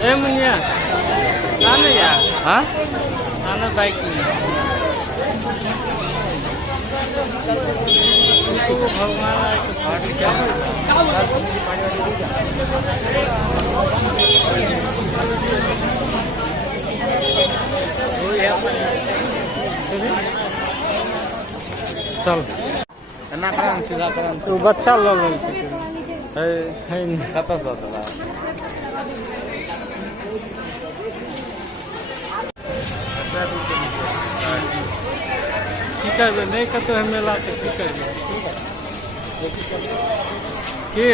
नहीं मुनिया आना यार। हाँ आना बाइक में चल सीधा तो बच्चा लो की करबे नहीं कतो है मेला तो की करबे की